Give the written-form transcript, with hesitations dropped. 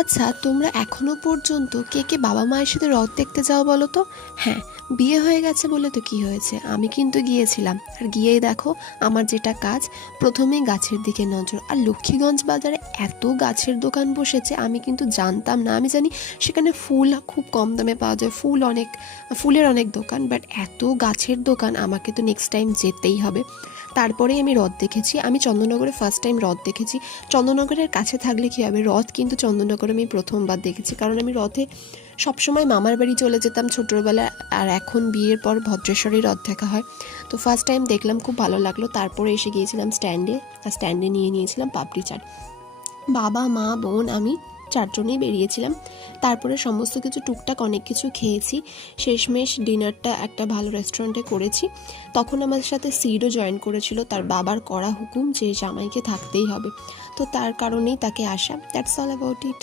আচ্ছা, তোমরা এখনো পর্যন্ত কে কে বাবা মায়ের সাথে রথ দেখতে যাও বলো তো? হ্যাঁ, বিয়ে হয়ে গেছে বলে তো কি হয়েছে, আমি কিন্তু গিয়েছিলাম। আর গিয়েই দেখো আমার যেটা কাজ, প্রথমেই গাছের দিকে নজর। আর লক্ষ্মীগঞ্জ বাজারে এত গাছের দোকান বসেছে, আমি কিন্তু জানতাম না। আমি জানি সেখানে ফুল খুব কম দামে পাওয়া যায়, ফুলের অনেক দোকান, বাট এত গাছের দোকান, আমাকে তো নেক্সট টাইম যেতেই হবে। তারপরেই আমি রথ দেখেছি। আমি চন্দননগরে ফার্স্ট টাইম রথ দেখেছি। চন্দননগরের কাছে থাকলে কী হবে, রথ কিন্তু চন্দননগরে আমি প্রথমবার দেখেছি, কারণ আমি রথে সবসময় মামার বাড়ি চলে যেতাম ছোটোবেলায়, আর এখন বিয়ের পর ভদ্রেশ্বরেই রথ দেখা হয়। তো ফার্স্ট টাইম দেখলাম, খুব ভালো লাগলো। তারপরে এসে গিয়েছিলাম স্ট্যান্ডে, আর স্ট্যান্ডে নিয়েছিলাম পাপড়ি চাট। বাবা মা বোন আমি চারজনেই বেরিয়েছিলাম। তারপরে সমস্ত কিছু টুকটাক অনেক কিছু খেয়েছি। শেষমেশ ডিনারটা একটা ভালো রেস্টুরেন্টে করেছি। তখন আমার সাথে সিডও জয়েন করেছিল, তার বাবার কড়া হুকুম যে জামাইকে থাকতেই হবে, তো তার কারণেই তাকে আসা। That's all about it.